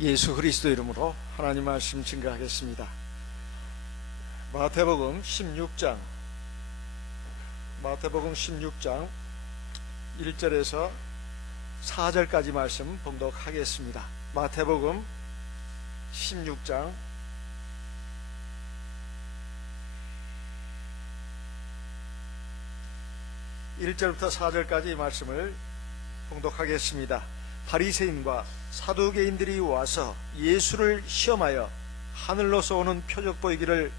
예수 그리스도 이름으로 하나님 말씀 증거하겠습니다. 마태복음 16장 1절에서 4절까지 말씀 봉독하겠습니다. 마태복음 16장 1절부터 4절까지 말씀을 봉독하겠습니다. 바리새인과 사두개인들이 와서 예수를 시험하여 하늘로서 오는 표적 보이기를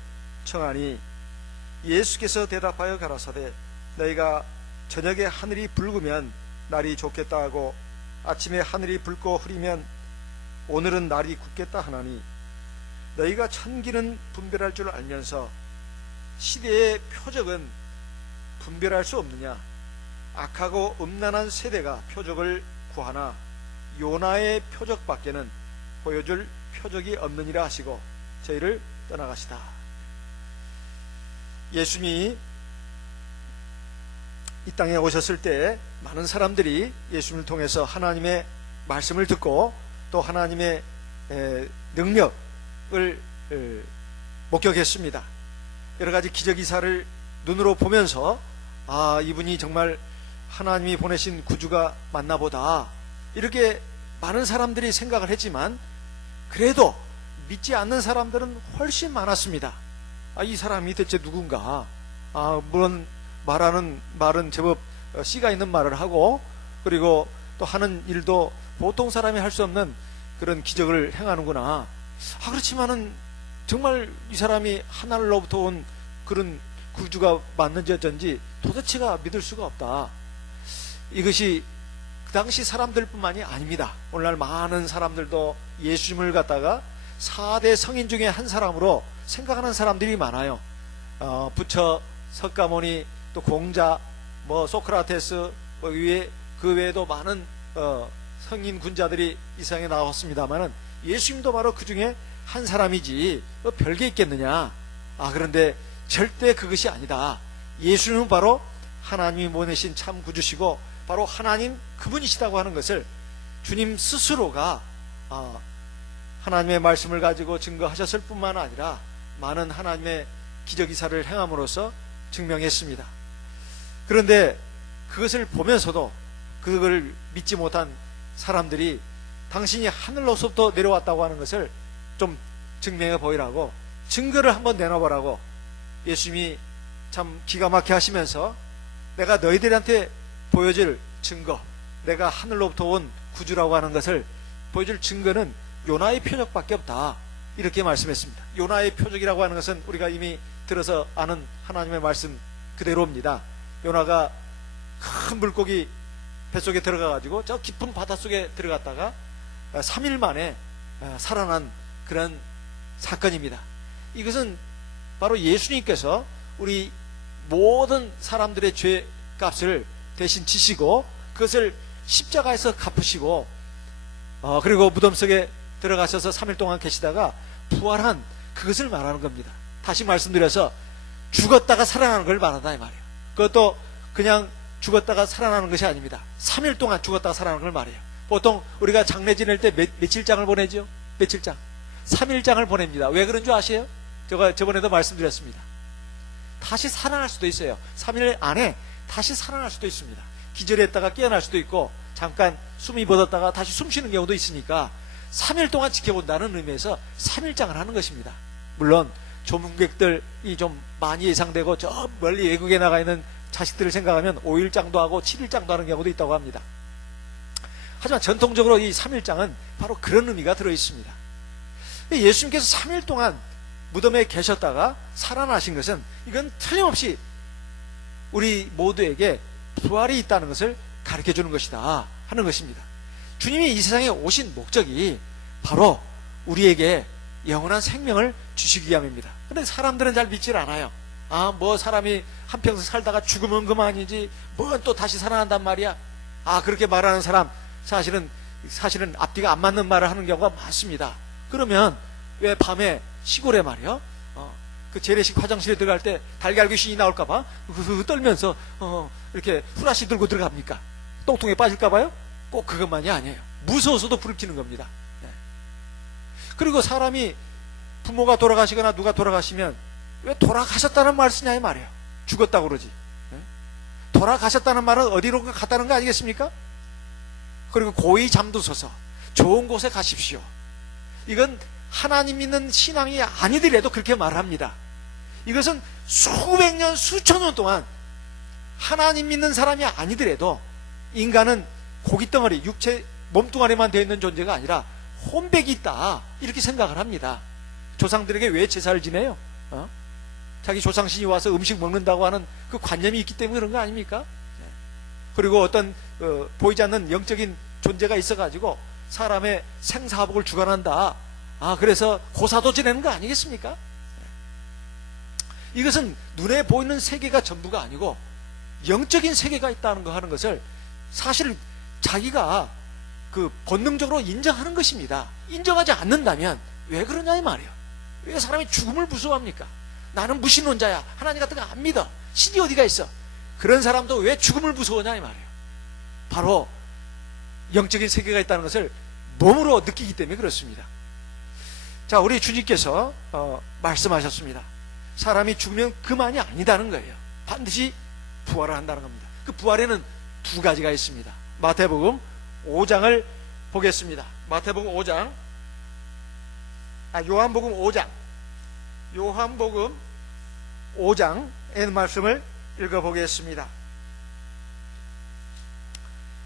청하니 예수께서 대답하여 가라사대 너희가 저녁에 하늘이 붉으면 날이 좋겠다 하고 아침에 하늘이 붉고 흐리면 오늘은 날이 굳겠다 하나니 너희가 천기는 분별할 줄 알면서 시대의 표적은 분별할 수 없느냐? 악하고 음란한 세대가 표적을 구하나 요나의 표적밖에는 보여줄 표적이 없느니라 하시고 저희를 떠나가시다. 예수님이 이 땅에 오셨을 때 많은 사람들이 예수님을 통해서 하나님의 말씀을 듣고 또 하나님의 능력을 목격했습니다. 여러 가지 기적이사를 눈으로 보면서 이분이 정말 하나님이 보내신 구주가 맞나 보다, 이렇게 많은 사람들이 생각을 했지만 그래도 믿지 않는 사람들은 훨씬 많았습니다. 이 사람이 대체 누군가? 물론 말하는 말은 제법 씨가 있는 말을 하고, 그리고 또 하는 일도 보통 사람이 할 수 없는 그런 기적을 행하는구나. 그렇지만은 정말 이 사람이 하늘로부터 온 그런 구주가 맞는지 어쩐지 도대체가 믿을 수가 없다. 이것이 그 당시 사람들뿐만이 아닙니다. 오늘날 많은 사람들도 예수님을 갖다가 4대 성인 중에 한 사람으로 생각하는 사람들이 많아요. 부처, 석가모니, 또 공자, 소크라테스, 그 외에도 많은 성인 군자들이 이 세상에 나왔습니다만은 예수님도 바로 그 중에 한 사람이지 별게 있겠느냐? 그런데 절대 그것이 아니다. 예수님은 바로 하나님이 보내신 참 구주시고 바로 하나님 그분이시다고 하는 것을 주님 스스로가 하나님의 말씀을 가지고 증거하셨을 뿐만 아니라 많은 하나님의 기적이사를 행함으로써 증명했습니다. 그런데 그것을 보면서도 그걸 믿지 못한 사람들이 당신이 하늘로서부터 내려왔다고 하는 것을 좀 증명해 보이라고, 증거를 한번 내놔보라고 예수님이 참 기가 막히게 하시면서 내가 너희들한테 보여줄 증거, 내가 하늘로부터 온 구주라고 하는 것을 보여줄 증거는 요나의 표적밖에 없다, 이렇게 말씀했습니다. 요나의 표적이라고 하는 것은 우리가 이미 들어서 아는 하나님의 말씀 그대로입니다. 요나가 큰 물고기 뱃속에 들어가가지고 저 깊은 바닷속에 들어갔다가 3일 만에 살아난 그런 사건입니다. 이것은 바로 예수님께서 우리 모든 사람들의 죄 값을 대신 지시고 그것을 십자가에서 갚으시고 그리고 무덤 속에 들어가셔서 3일 동안 계시다가 부활한 그것을 말하는 겁니다. 다시 말씀드려서 죽었다가 살아나는 걸 말한다 이 말이에요. 그것도 그냥 죽었다가 살아나는 것이 아닙니다. 3일 동안 죽었다가 살아나는 걸 말해요. 보통 우리가 장례 지낼 때 며칠장을 보내죠? 며칠장? 3일장을 보냅니다. 왜 그런 줄 아세요? 제가 저번에도 말씀드렸습니다. 다시 살아날 수도 있어요. 3일 안에 다시 살아날 수도 있습니다. 기절했다가 깨어날 수도 있고 잠깐 숨이 멎었다가 다시 숨 쉬는 경우도 있으니까 3일 동안 지켜본다는 의미에서 3일장을 하는 것입니다. 물론 조문객들이 좀 많이 예상되고 저 멀리 외국에 나가 있는 자식들을 생각하면 5일장도 하고 7일장도 하는 경우도 있다고 합니다. 하지만 전통적으로 이 3일장은 바로 그런 의미가 들어있습니다. 예수님께서 3일 동안 무덤에 계셨다가 살아나신 것은 이건 틀림없이 우리 모두에게 부활이 있다는 것을 가르쳐주는 것이다 하는 것입니다. 주님이 이 세상에 오신 목적이 바로 우리에게 영원한 생명을 주시기 위함입니다. 그런데 사람들은 잘 믿질 않아요. 사람이 한평생 살다가 죽으면 그만이지 뭐 또 다시 살아난단 말이야. 그렇게 말하는 사람 사실은 앞뒤가 안 맞는 말을 하는 경우가 많습니다. 그러면 왜 밤에 시골에 말이요, 그 재래식 화장실에 들어갈 때 달걀 귀신이 나올까봐 떨면서 이렇게 후라시 들고 들어갑니까? 똥통에 빠질까봐요? 꼭 그것만이 아니에요. 무서워서도 불을 켜는 겁니다. 그리고 사람이 부모가 돌아가시거나 누가 돌아가시면 왜 돌아가셨다는 말 쓰냐 이 말이에요. 죽었다고 그러지. 돌아가셨다는 말은 어디로 갔다는 거 아니겠습니까? 그리고 고이 잠드소서, 좋은 곳에 가십시오. 이건 하나님 믿는 신앙이 아니더라도 그렇게 말합니다. 이것은 수백 년, 수천 년 동안 하나님 믿는 사람이 아니더라도 인간은 고깃덩어리, 육체, 몸뚱아리만 되어 있는 존재가 아니라 혼백이 있다, 이렇게 생각을 합니다. 조상들에게 왜 제사를 지내요? 자기 조상신이 와서 음식 먹는다고 하는 그 관념이 있기 때문에 그런 거 아닙니까? 그리고 어떤 보이지 않는 영적인 존재가 있어가지고 사람의 생사복을 주관한다. 그래서 고사도 지내는 거 아니겠습니까? 이것은 눈에 보이는 세계가 전부가 아니고 영적인 세계가 있다는 거 하는 것을 사실 자기가 그 본능적으로 인정하는 것입니다. 인정하지 않는다면 왜 그러냐 이 말이에요. 왜 사람이 죽음을 무서워합니까? 나는 무신론자야, 하나님 같은 거 안 믿어, 신이 어디가 있어. 그런 사람도 왜 죽음을 무서워하냐 이 말이에요. 바로 영적인 세계가 있다는 것을 몸으로 느끼기 때문에 그렇습니다. 자, 우리 주님께서 말씀하셨습니다. 사람이 죽으면 그만이 아니다는 거예요. 반드시 부활을 한다는 겁니다. 그 부활에는 두 가지가 있습니다. 마태복음 5장을 보겠습니다. 마태복음 5장, 요한복음 5장, 요한복음 5장의 말씀을 읽어보겠습니다.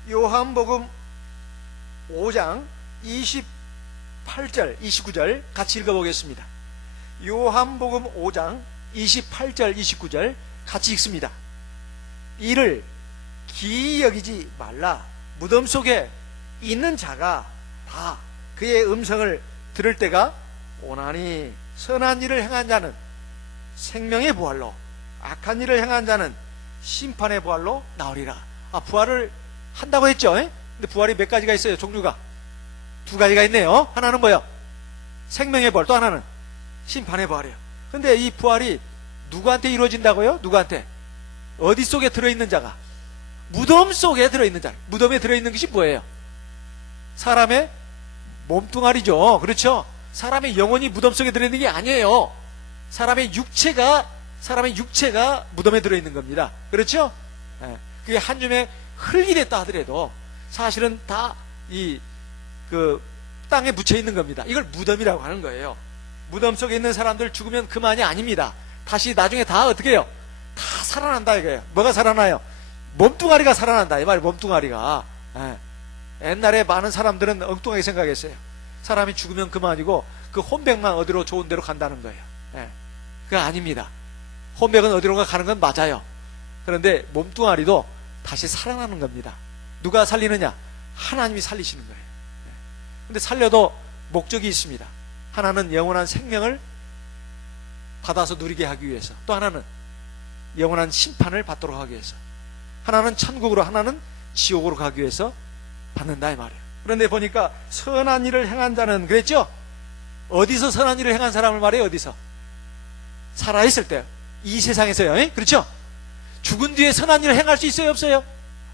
요한복음 5장 28절, 29절 같이 읽어보겠습니다. 요한복음 5장 28절, 29절 같이 읽습니다. 이를 기이 여기지 말라. 무덤 속에 있는 자가 다 그의 음성을 들을 때가 오나니 선한 일을 행한 자는 생명의 부활로, 악한 일을 행한 자는 심판의 부활로 나오리라. 부활을 한다고 했죠? 근데 부활이 몇 가지가 있어요? 종류가 두 가지가 있네요. 하나는 뭐요? 생명의 부활, 또 하나는 심판의 부활이에요. 근데 이 부활이 누구한테 이루어진다고요? 누구한테? 어디 속에 들어있는 자가? 무덤 속에 들어있는 자. 무덤에 들어있는 것이 뭐예요? 사람의 몸뚱아리죠. 그렇죠? 사람의 영혼이 무덤 속에 들어있는 게 아니에요. 사람의 육체가 무덤에 들어있는 겁니다. 그렇죠? 그게 한 줌의 흙이 됐다 하더라도 사실은 다 땅에 묻혀 있는 겁니다. 이걸 무덤이라고 하는 거예요. 무덤 속에 있는 사람들 죽으면 그만이 아닙니다. 다시 나중에 다 어떻게 해요? 다 살아난다 이거예요. 뭐가 살아나요? 몸뚱아리가 살아난다 이 말이에요. 몸뚱아리가. 옛날에 많은 사람들은 엉뚱하게 생각했어요. 사람이 죽으면 그만이고 그 혼백만 어디로 좋은 데로 간다는 거예요. 그거 아닙니다. 혼백은 어디론가 가는 건 맞아요. 그런데 몸뚱아리도 다시 살아나는 겁니다. 누가 살리느냐? 하나님이 살리시는 거예요. 근데 살려도 목적이 있습니다. 하나는 영원한 생명을 받아서 누리게 하기 위해서, 또 하나는 영원한 심판을 받도록 하기 위해서, 하나는 천국으로, 하나는 지옥으로 가기 위해서 받는다 이 말이에요. 그런데 보니까 선한 일을 행한 자는 그랬죠? 어디서 선한 일을 행한 사람을 말해요? 어디서? 살아있을 때, 이 세상에서요. 그렇죠? 죽은 뒤에 선한 일을 행할 수 있어요? 없어요?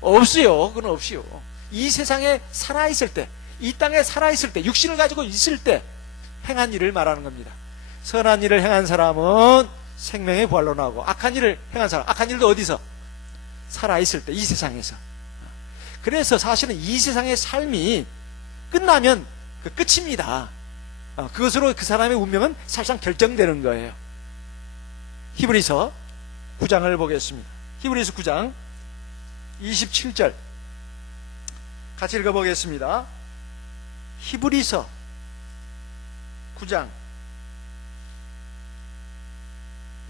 없어요. 그건 없이요. 이 세상에 살아있을 때, 이 땅에 살아있을 때, 육신을 가지고 있을 때 행한 일을 말하는 겁니다. 선한 일을 행한 사람은 생명의 부활로 나오고, 악한 일을 행한 사람, 악한 일도 어디서? 살아있을 때, 이 세상에서. 그래서 사실은 이 세상의 삶이 끝나면 그 끝입니다. 그것으로 그 사람의 운명은 사실상 결정되는 거예요. 히브리서 9장을 보겠습니다. 히브리서 9장 27절 같이 읽어보겠습니다. 히브리서 9장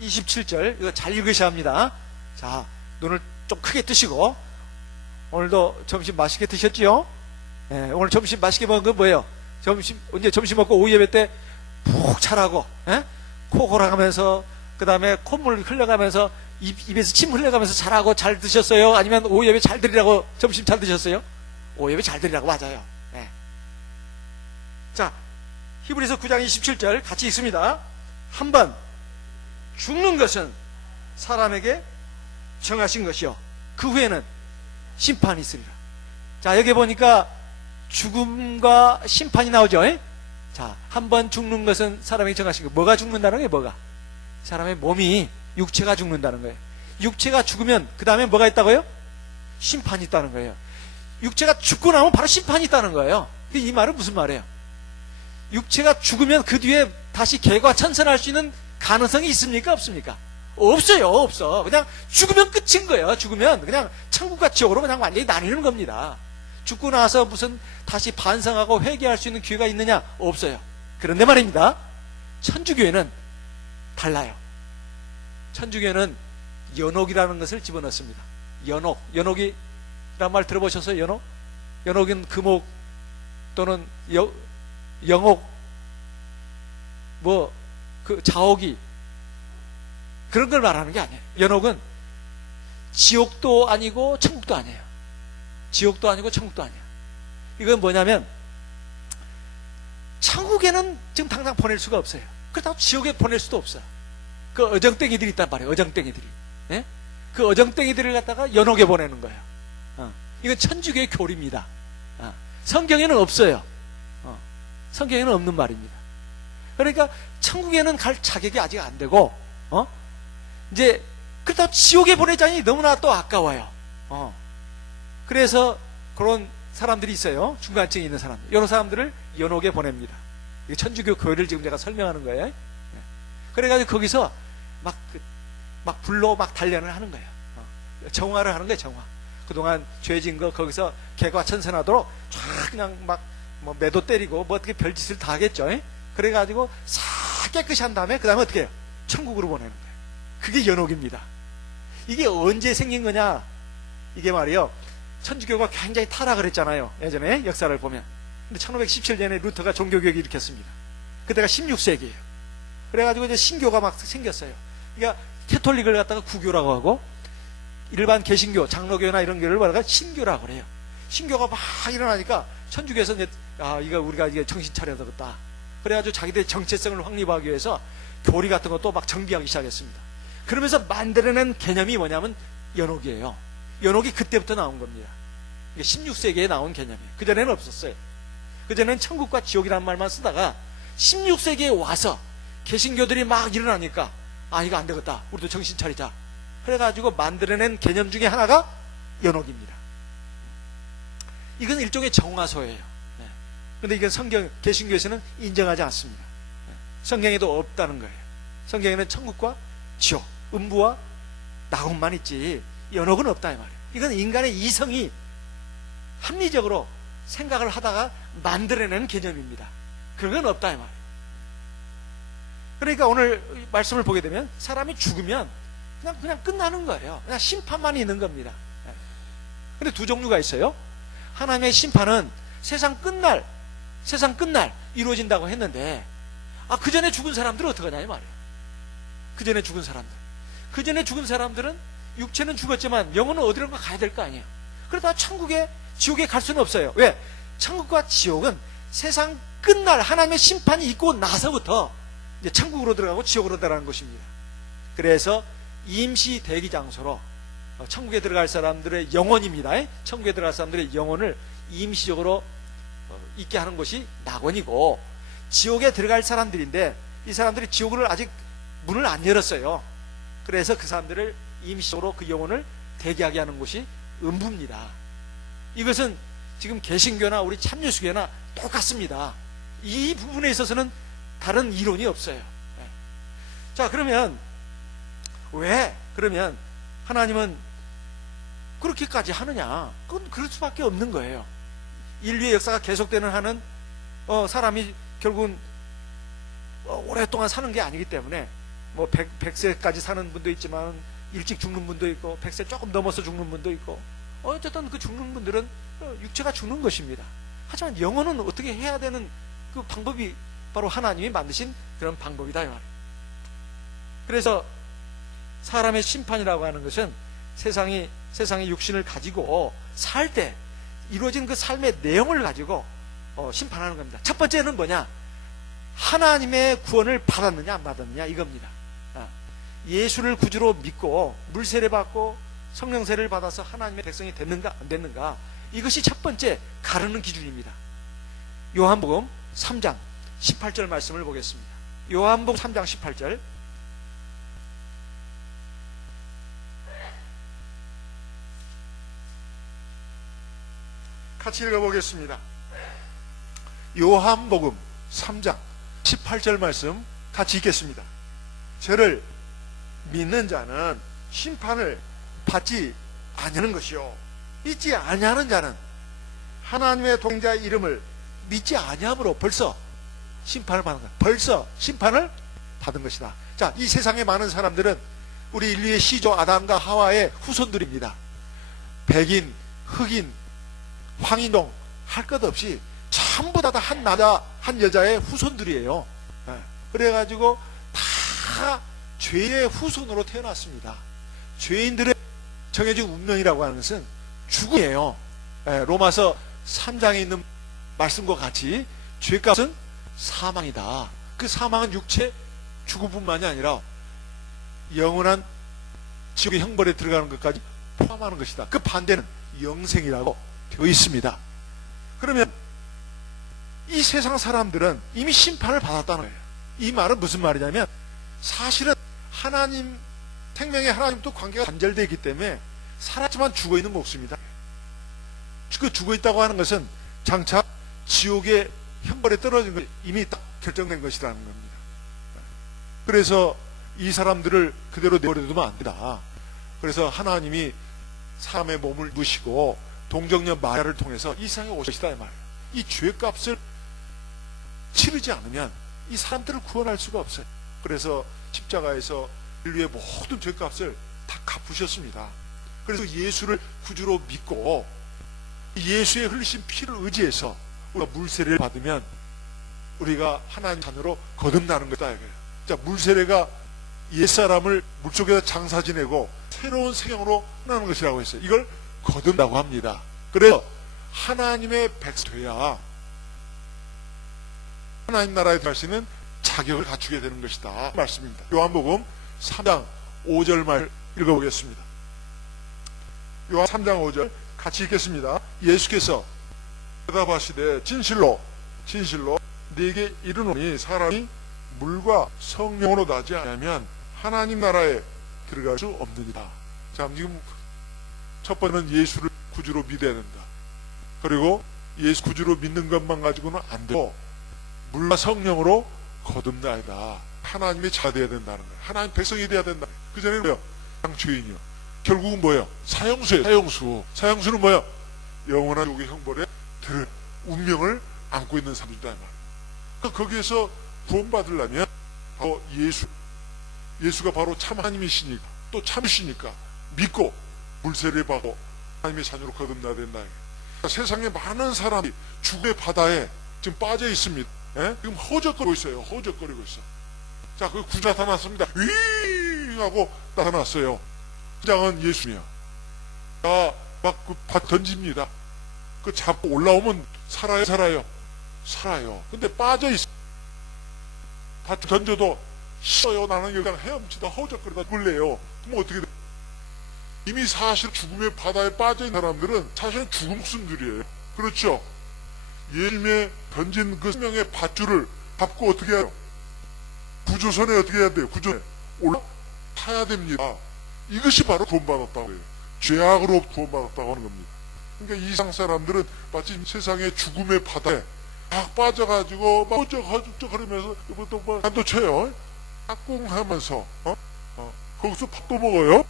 27절, 이거 잘 읽으셔야 합니다. 자, 눈을 좀 크게 뜨시고. 오늘도 점심 맛있게 드셨지요? 오늘 점심 맛있게 먹은 건 뭐예요? 언제 점심 먹고 오후 예배 때 푹 자라고, 코 골아가면서, 그 다음에 콧물 흘려가면서, 입에서 침 흘려가면서 자라고 잘 드셨어요? 아니면 오후 예배 잘 드리라고 점심 잘 드셨어요? 오후 예배 잘 드리라고, 맞아요. 자, 히브리서 9장 27절 같이 읽습니다. 한번 죽는 것은 사람에게 정하신 것이요, 그 후에는 심판이 있으리라. 자, 여기 보니까 죽음과 심판이 나오죠. 자, 한 번 죽는 것은 사람이 정하신 거. 뭐가 죽는다는 거예요? 뭐가? 사람의 몸이, 육체가 죽는다는 거예요. 육체가 죽으면 그 다음에 뭐가 있다고요? 심판이 있다는 거예요. 육체가 죽고 나면 바로 심판이 있다는 거예요. 이 말은 무슨 말이에요? 육체가 죽으면 그 뒤에 다시 개과천선할 수 있는 가능성이 있습니까? 없습니까? 없어요. 없어. 그냥 죽으면 끝인 거예요. 죽으면 그냥 천국과 지옥으로 그냥 완전히 나뉘는 겁니다. 죽고 나서 무슨 다시 반성하고 회개할 수 있는 기회가 있느냐? 없어요. 그런데 말입니다, 천주교회는 달라요. 천주교회는 연옥이라는 것을 집어넣습니다. 연옥이란 말 들어보셨어요? 연옥은 금옥 또는 영옥, 그 자옥이 그런 걸 말하는 게 아니에요. 연옥은 지옥도 아니고 천국도 아니에요. 지옥도 아니고 천국도 아니에요. 이건 뭐냐면, 천국에는 지금 당장 보낼 수가 없어요. 그렇다고 지옥에 보낼 수도 없어요. 그 어정땡이들이 있단 말이에요. 어정땡이들이. 예? 그 어정땡이들을 갖다가 연옥에 보내는 거예요. 이건 천주교의 교리입니다. 성경에는 없어요. 성경에는 없는 말입니다. 그러니까 천국에는 갈 자격이 아직 안 되고, 이제 그렇다고 지옥에 보내자니 너무나 또 아까워요. 그래서 그런 사람들이 있어요. 중간층이 있는 사람들. 이런 사람들을 연옥에 보냅니다. 이게 천주교 교리를 지금 제가 설명하는 거예요. 그래가지고 거기서 막 불로 막 단련을 하는 거예요. 정화를 하는 거예요. 정화. 그동안 죄진 거 거기서 개과천선하도록 쫙 그냥 막 뭐 매도 때리고 뭐 어떻게 별짓을 다 하겠죠. 그래가지고 싹 깨끗이 한 다음에 그 다음에 어떻게 해요? 천국으로 보내는 거예요. 그게 연옥입니다. 이게 언제 생긴 거냐? 이게 말이요, 천주교가 굉장히 타락을 했잖아요. 예전에 역사를 보면. 근데 1517년에 루터가 종교개혁을 일으켰습니다. 그때가 16세기예요. 그래가지고 이제 신교가 막 생겼어요. 그러니까 캐톨릭을 갖다가 구교라고 하고, 일반 개신교, 장로교나 이런 교를 말하가 신교라고 그래요. 신교가 막 일어나니까 천주교에서 이제 이거 우리가 이게 정신 차려야 되겠다. 그래가지고 자기들의 정체성을 확립하기 위해서 교리 같은 것도 막 정비하기 시작했습니다. 그러면서 만들어낸 개념이 뭐냐면 연옥이에요. 연옥이 그때부터 나온 겁니다. 이게 16세기에 나온 개념이에요. 그전에는 없었어요. 그전에는 천국과 지옥이라는 말만 쓰다가 16세기에 와서 개신교들이 막 일어나니까 이거 안 되겠다. 우리도 정신 차리자. 그래가지고 만들어낸 개념 중에 하나가 연옥입니다. 이건 일종의 정화소예요. 그런데 이건 성경, 개신교에서는 인정하지 않습니다. 성경에도 없다는 거예요. 성경에는 천국과 지옥, 음부와 낙원만 있지 연옥은 없다 이 말이에요. 이건 인간의 이성이 합리적으로 생각을 하다가 만들어내는 개념입니다. 그건 없다 이 말이에요. 그러니까 오늘 말씀을 보게 되면 사람이 죽으면 그냥 끝나는 거예요. 그냥 심판만 있는 겁니다. 근데 두 종류가 있어요. 하나님의 심판은 세상 끝날 이루어진다고 했는데, 그 전에 죽은 사람들은 어떻게 하냐 이 말이에요. 그 전에 죽은 사람들은 육체는 죽었지만 영혼은 어디론가 가야 될 거 아니에요. 그러다 천국에 지옥에 갈 수는 없어요. 왜? 천국과 지옥은 세상 끝날 하나님의 심판이 있고 나서부터 이제 천국으로 들어가고 지옥으로 들어가는 것입니다. 그래서 임시 대기 장소로 천국에 들어갈 사람들의 영혼입니다. 천국에 들어갈 사람들의 영혼을 임시적으로 있게 하는 것이 낙원이고, 지옥에 들어갈 사람들인데 이 사람들이 지옥을 아직 문을 안 열었어요. 그래서 그 사람들을 임시적으로 그 영혼을 대기하게 하는 것이 음부입니다. 이것은 지금 개신교나 우리 참예수교나 똑같습니다. 이 부분에 있어서는 다른 이론이 없어요. 자, 그러면 하나님은 그렇게까지 하느냐? 그건 그럴 수밖에 없는 거예요. 인류의 역사가 계속되는 한은 사람이 결국은 오랫동안 사는 게 아니기 때문에 뭐 100세까지 사는 분도 있지만 일찍 죽는 분도 있고 100세 조금 넘어서 죽는 분도 있고, 어쨌든 그 죽는 분들은 육체가 죽는 것입니다. 하지만 영혼은 어떻게 해야 되는 그 방법이 바로 하나님이 만드신 그런 방법이다 이 말이에요. 그래서 사람의 심판이라고 하는 것은 세상이 육신을 가지고 살 때 이루어진 그 삶의 내용을 가지고 심판하는 겁니다. 첫 번째는 뭐냐? 하나님의 구원을 받았느냐 안 받았느냐 이겁니다. 예수를 구주로 믿고 물세례 받고 성령세를 받아서 하나님의 백성이 됐는가 안 됐는가, 이것이 첫 번째 가르는 기준입니다. 요한복음 3장 18절 말씀을 보겠습니다. 요한복음 3장 18절. 같이 읽어보겠습니다. 요한복음 3장 18절 말씀 같이 읽겠습니다. 저를 믿는 자는 심판을 받지 아니하는 것이요, 믿지 아니하는 자는 하나님의 동자의 이름을 믿지 아니함으로 벌써 심판을 받은 거야. 벌써 심판을 받은 것이다. 자, 이 세상에 많은 사람들은 우리 인류의 시조 아담과 하와의 후손들입니다. 백인, 흑인, 황인종 할 것 없이 전부 다 한 남자 한 여자의 후손들이에요. 그래가지고 다 죄의 후손으로 태어났습니다. 죄인들의 정해진 운명이라고 하는 것은 죽음이에요. 로마서 3장에 있는 말씀과 같이 죄값은 사망이다. 그 사망은 육체 죽음뿐만이 아니라 영원한 지옥의 형벌에 들어가는 것까지 포함하는 것이다. 그 반대는 영생이라고 되어 있습니다. 그러면 이 세상 사람들은 이미 심판을 받았다는 거예요. 이 말은 무슨 말이냐면, 사실은 하나님, 생명의 하나님도 관계가 단절되어 있기 때문에 살았지만 죽어있는 목숨이다. 그 죽어있다고 하는 것은 장차 지옥의 형벌에 떨어진 것, 이미 딱 결정된 것이라는 겁니다. 그래서 이 사람들을 그대로 내버려두면 안 된다. 그래서 하나님이 사람의 몸을 입으시고 동정녀 마리아를 통해서 이 세상에 오시다 이 말이에요. 이 죄값을 치르지 않으면 이 사람들을 구원할 수가 없어요. 그래서 십자가에서 인류의 모든 죄값을 다 갚으셨습니다. 그래서 예수를 구주로 믿고 예수의 흘리신 피를 의지해서 우리가 물세례를 받으면 우리가 하나님 자녀로 거듭나는 거다 이거예요. 자, 물세례가 옛사람을 물속에서 장사 지내고 새로운 생명으로 나는 것이라고 했어요. 이걸 거듭나고 합니다. 그래서 하나님의 백성이 돼야 하나님 나라에 들어갈 수 있는 자격을 갖추게 되는 것이다 말씀입니다. 요한복음 3장 5절 말 읽어보겠습니다. 요한 3장 5절 같이 읽겠습니다. 예수께서 대답하시되 진실로 네게 이르노니 사람이 물과 성령으로 나지 않으면 하나님 나라에 들어갈 수 없느니라. 자, 지금 첫 번째는 예수를 구주로 믿어야 된다. 그리고 예수 구주로 믿는 것만 가지고는 안 되고 물과 성령으로 거듭나야다. 하나님의 자가 되어야 된다는 거예요. 하나님 백성이 되어야 된다. 그 전에는 뭐예요? 그냥 죄인이요. 결국은 뭐예요? 사형수예요. 사형수는 뭐예요? 영원한 지옥의 형벌에 들 운명을 안고 있는 사람이다 이 말이에요. 그러니까 거기에서 구원받으려면 바로 예수가 바로 참 하나님이시니까 또 참이시니까 믿고 물세례 받고 하나님의 자녀로 거듭나야 된다. 그러니까 세상에 많은 사람이 죽음의 바다에 지금 빠져 있습니다. 지금 허적거리고 있어요. 허적거리고 있어. 자, 그 구주 나타났습니다. 윙 하고 나타났어요. 장은 예수님이야. 자, 막 그 밭 던집니다. 그 잡고 올라오면 살아요. 근데 빠져 있어. 밭 던져도 싫어요. 나는 여기다 헤엄치다 허적거리다 죽을래요. 그럼 어떻게 돼? 이미 사실 죽음의 바다에 빠져있는 사람들은 사실은 죽은 목숨들이에요. 그렇죠? 예수님의 던진 그 생명의 밧줄을 잡고 어떻게 해요? 구조선에 어떻게 해야 돼요? 구조선에 올라타야 됩니다. 이것이 바로 구원받았다고 해요. 죄악으로 구원받았다고 하는 겁니다. 그러니까 이 세상 사람들은 마치 세상의 죽음의 바다에 막 빠져가지고 막 허적허적거리면서 또 뭐 한도 쳐요. 깍꿍하면서 거기서 밥도 먹어요.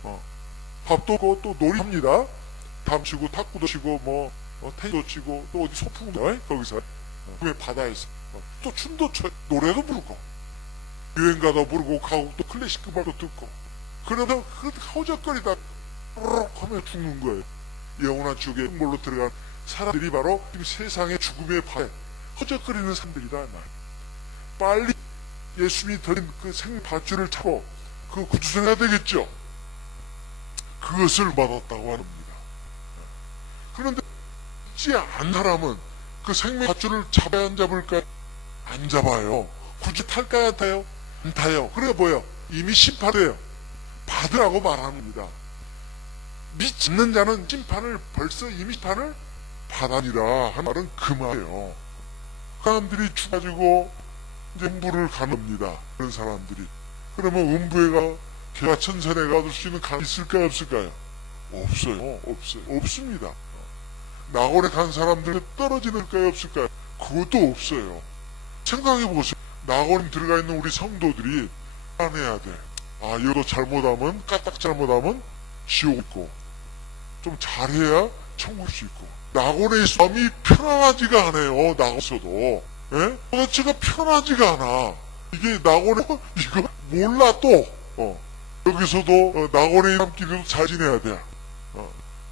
밥도 먹고 또 놀이합니다. 담 치고 탁구도 치고 뭐 테니스도 치고 또 어디 소풍도 거기서 죽음의 바다에서 또 춤도 춰 노래도 부르고 유행가도 부르고 가곡도 클래식 음악도 듣고 그러다 그 허적거리다 하면 죽는 거예요. 영원한 지옥의 형벌로 들어간 사람들이 바로 지금 세상의 죽음의 바다에 허적거리는 사람들이다 말. 빨리 예수님이 던진 그 생밧줄을 차고 그 구주선해야 되겠죠. 그것을 받았다고 합니다. 그런데 믿지 않는 사람은 그 생명밧줄을 잡아야 안 잡을까요? 안 잡아요. 굳이 탈까요? 안 타요? 안 타요. 그래 뭐예요? 이미 심판돼요. 받으라고 말합니다. 믿지 않는 자는 심판을 벌써 이미 심판을 받아니라 하는 말은 그 말이에요. 사람들이 죽어가지고 이제 음부를 가는 겁니다. 그런 사람들이. 그러면 음부에 개화천선에 가둘 수 있는 가능성이 있을까요, 없을까요? 없어요. 없어요. 없습니다. 낙원에 간 사람들 떨어지는가요, 없을까요? 그것도 없어요. 생각해보세요. 낙원에 들어가 있는 우리 성도들이 안 해야 돼. 아, 이것도 잘못하면, 까딱 잘못하면 지옥 있고, 좀 잘해야 천국 수 있고. 낙원에 있어 마음이 편안하지가 않아요. 낙원에서도. 예? 도대체가 편하지가 않아. 이게 낙원에 이거 몰라 또. 여기서도 낙원에 있는 길도 잘 지내야 돼.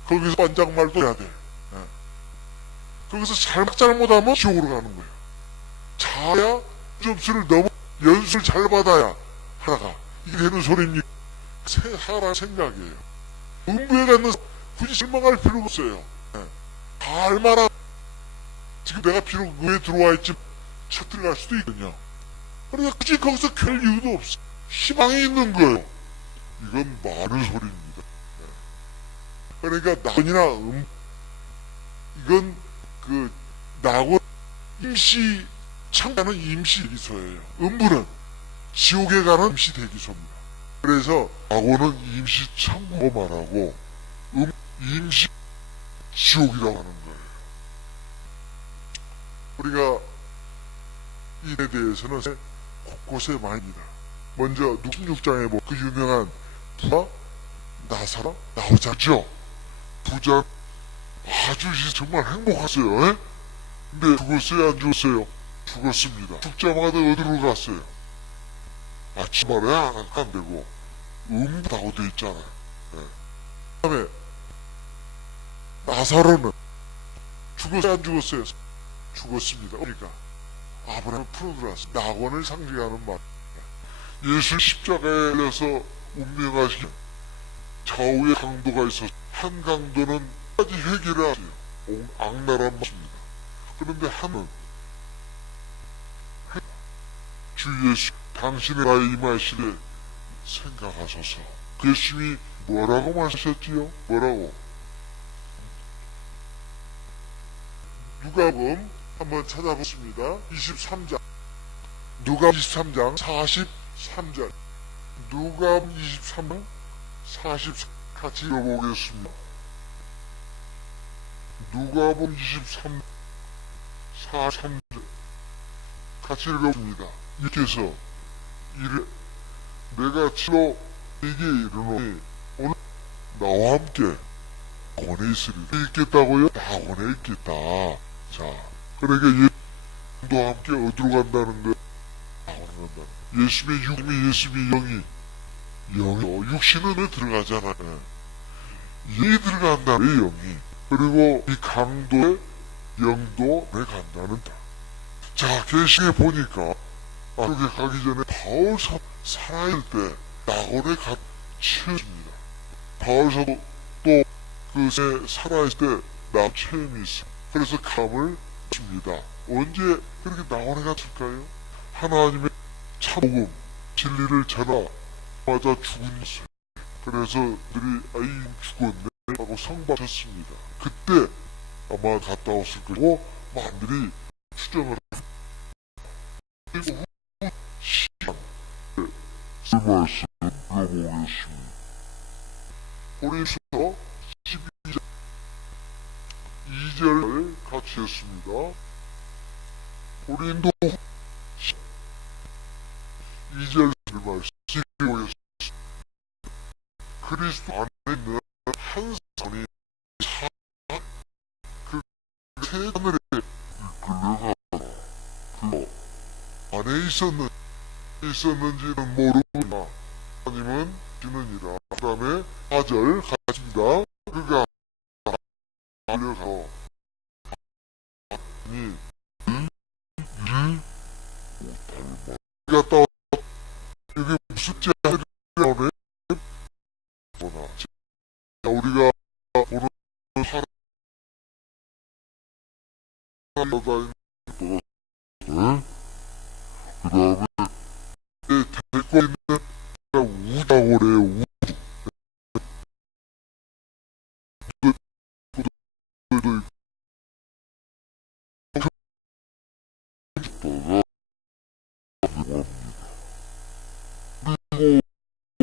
거기서 반장말도 해야 돼. 거기서 잘못하면 지옥으로 가는 거예요. 자야 점수를 너무 연수를 잘 받아야 하다가 이게 되는 소리입니까? 하라는 생각이에요. 음부에 가는 굳이 실망할 필요가 없어요. 다 알만한 지금 내가 비록 의에 들어와 있지 첫 들어갈 수도 있거든요. 그러니까 굳이 거기서 별 이유도 없어. 희망이 있는 거예요. 이건 많은 소리입니다. 그러니까 낙원이나 이건 그 낙원 임시 창가는 임시 대기소예요. 음부는 지옥에 가는 임시 대기소입니다. 그래서 낙원은 임시 천국으로 말하고 임시 지옥이라고 하는 거예요. 우리가 이에 대해서는 곳곳에 많이입니다. 먼저 16장에 그 유명한 부자 나사로 나오자죠. 부자 아주 정말 행복했어요. 에? 근데 죽었어요, 안 죽었어요? 죽었습니다. 죽자마자 어디로 갔어요? 아침말에 안 되고 음부라고 돼 있잖아요. 그 다음에 나사로는 죽었어요, 안 죽었어요? 죽었습니다. 그러니까 아브라함을 풀어들어왔어요. 낙원을 상징하는 말. 예수 십자가에 달려서 운명하시면 좌우에 강도가 있어서 한 강도는 까지 회개를 하세요. 악랄한 말입니다. 그런데 한은 주 예수 당신의 나의 임하시되 생각하소서. 그 예수님이 뭐라고 말하셨지요? 뭐라고? 누가복음 한번 찾아보십니다. 23장 누가복음 23장 43절 누가복음 23장 43 같이 읽어보겠습니다. 누가복음 23 43절 같이 읽어봅니다. 이께서 이르 내가 진로 네게 이르노니 오늘 나와 함께 낙원에 있으리라. 있겠다고요? 낙원에 있겠다. 자, 그러니까 예수님도 함께 어디로 간다는 거예요? 낙원에 간다. 예수님의 영이 육신은 왜 들어가잖아요. 영이 들어간다는 영이. 그리고 이 강도의 영도 왜 간다는 다. 자, 계시에 보니까 여기 가기 전에 바울 살아있을 때 낙원에 체험입니다. 바울 사도 또 그새 살아있을 때 낙 체험이 있어. 그래서 감을 줍니다. 언제 그렇게 낙원에 갔을까요? 하나님의 참복음 진리를 전하자마자 죽은 것을. 그래서 들이 아이 죽었네 하고 상 받았습니다. 그때 아마 갔다 왔을 거고 만들이 추정을 그리고 후 시간 그 말씀 읽어보겠습니다. 고린도서 12장 2절 같이 했습니다. 고린도 2절 말씀 읽어보겠습니다. 그리스도 안에 있는 한 사람이 그 세하늘에 이끌려가 그 안에 있었는지는 모르나 하나님은 주느니라. 그 다음에 4절 같습니다. 그가 달려가서 이 갔다 와. 이게 무슨 죄를 나오네? 뭐나 우리가 오늘 살아다니는 거 그 다음에 데리고 있는 우다고 그래요.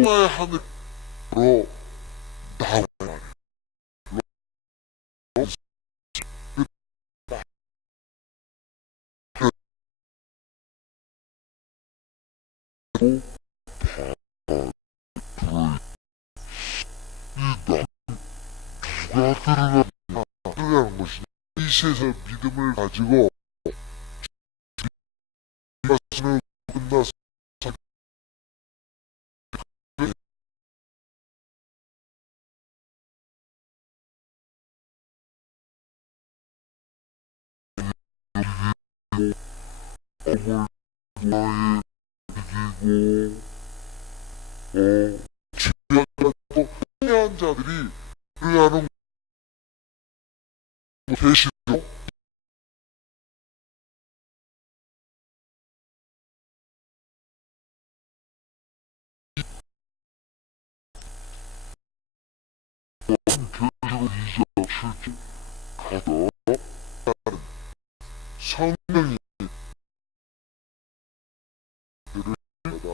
로마의 하늘로 나오는 말이에요. 누가 들어가는 것이냐? 이 세상 믿음을 가지고 말씀을 끝나서 어머니 나의 이기고 죄악하고 회개한 자들이 들어가는 계시죠. 계시록 2장 7절 가다 성령이 그를 가다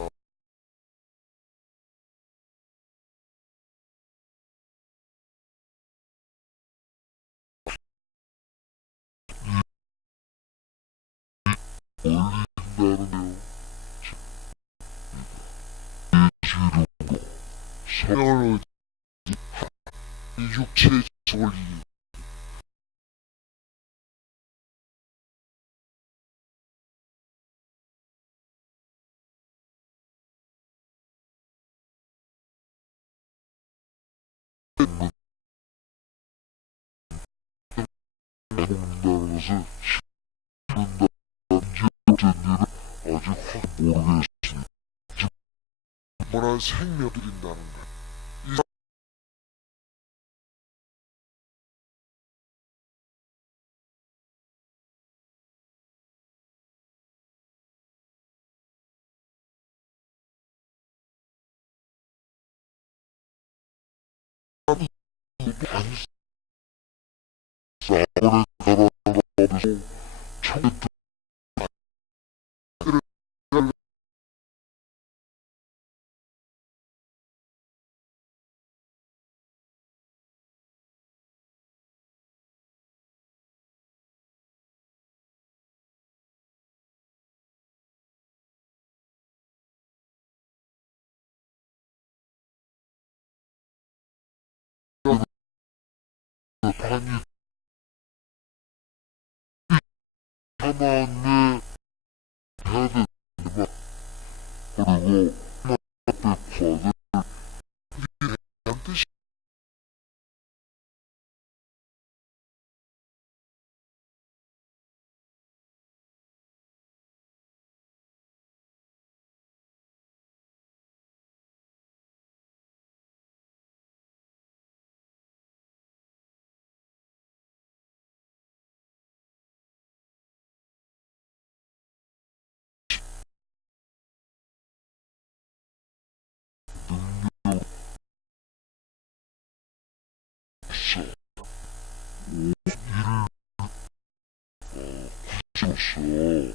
올린다는데요. 계시록 성령을 이 육체의 속을 이긴다는 것을 치른다. 언제든지는 아직 확 모르겠습니다. 얼마나 생명 드린다는 거예요. 안 싸우는 가라가면서 청했던 아들을 반이 하나님의 해야 되는 말 그리고 하나님의 과제를 미래한 뜻이 있어. 일을 구셨어. 우리 사실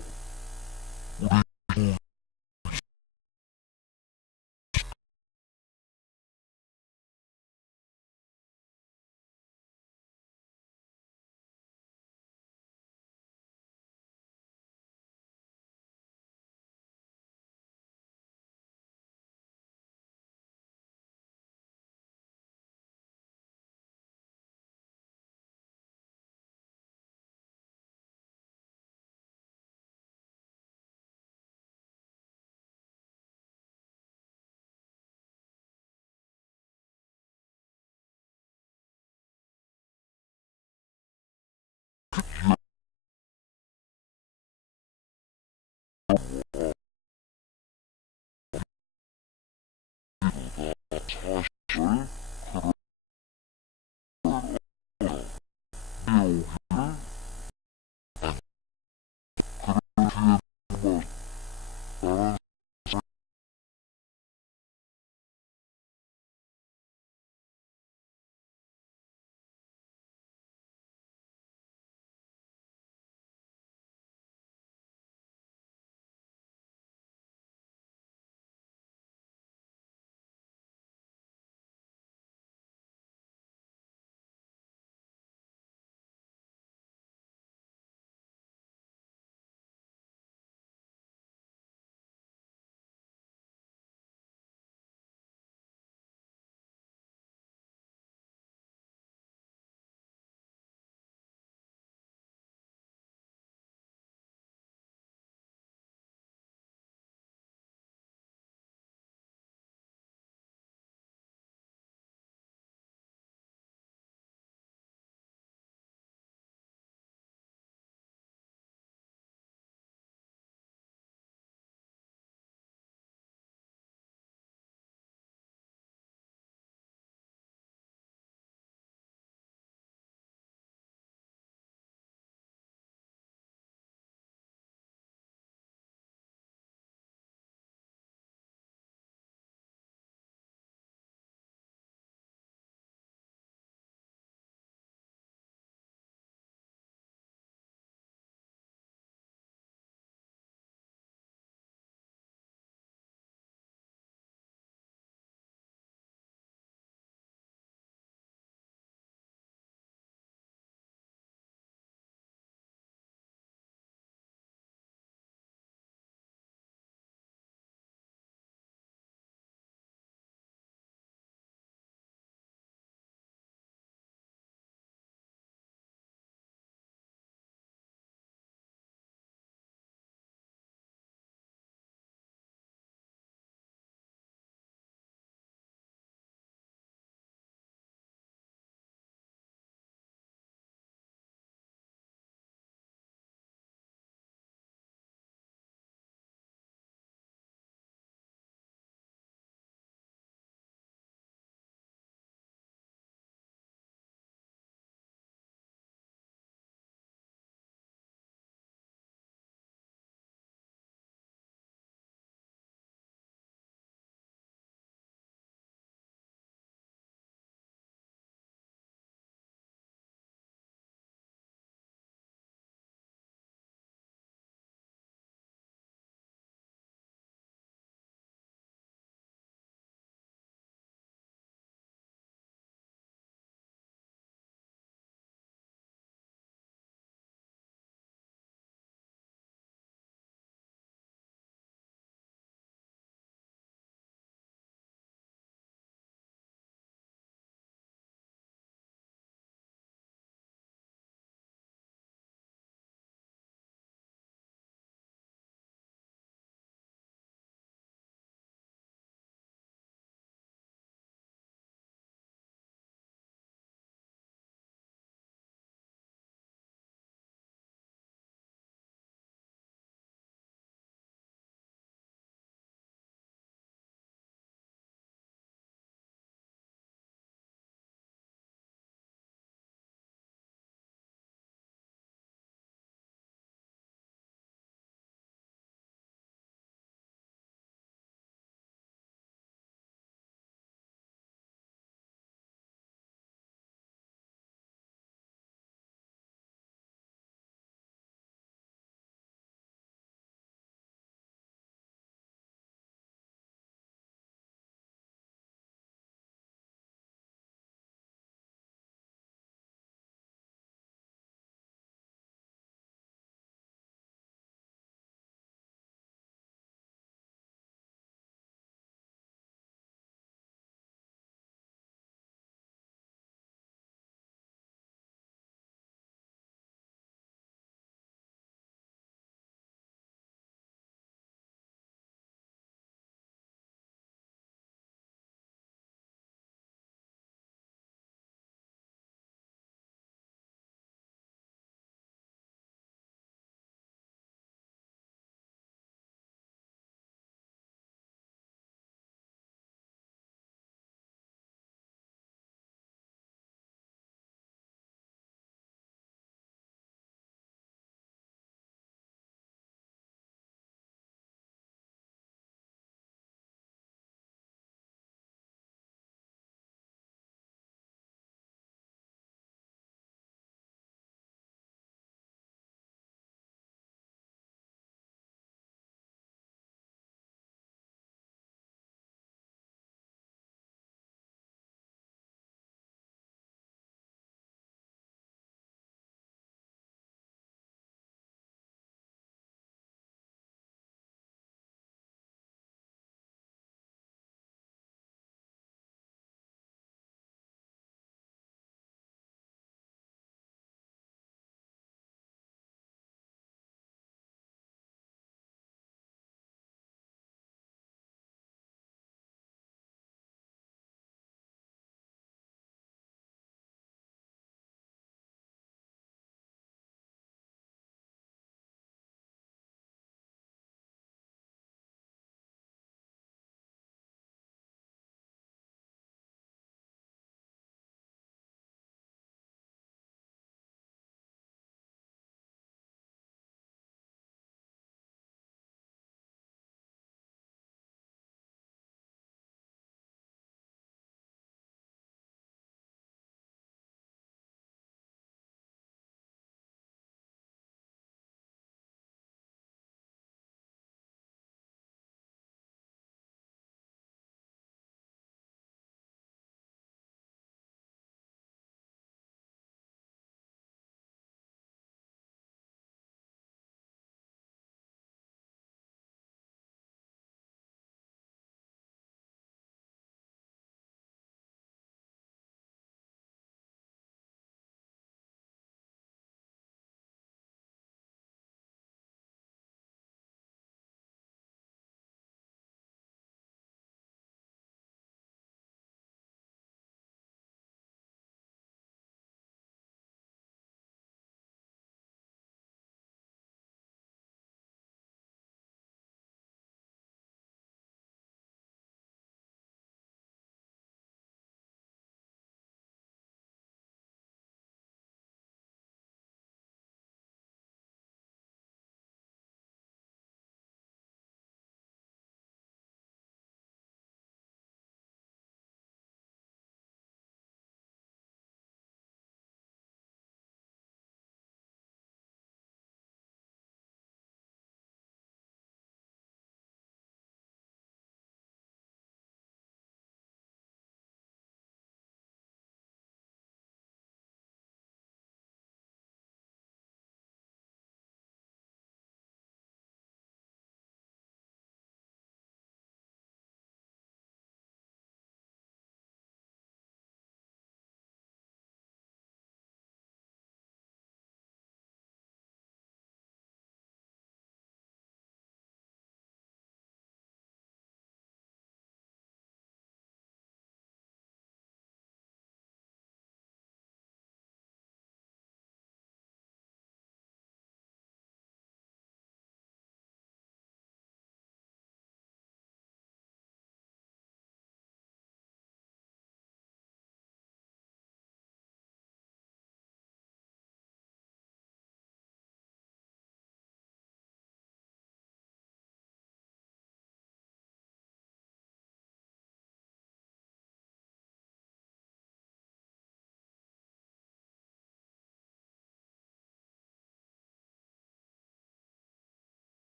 그런 내용을 안 그런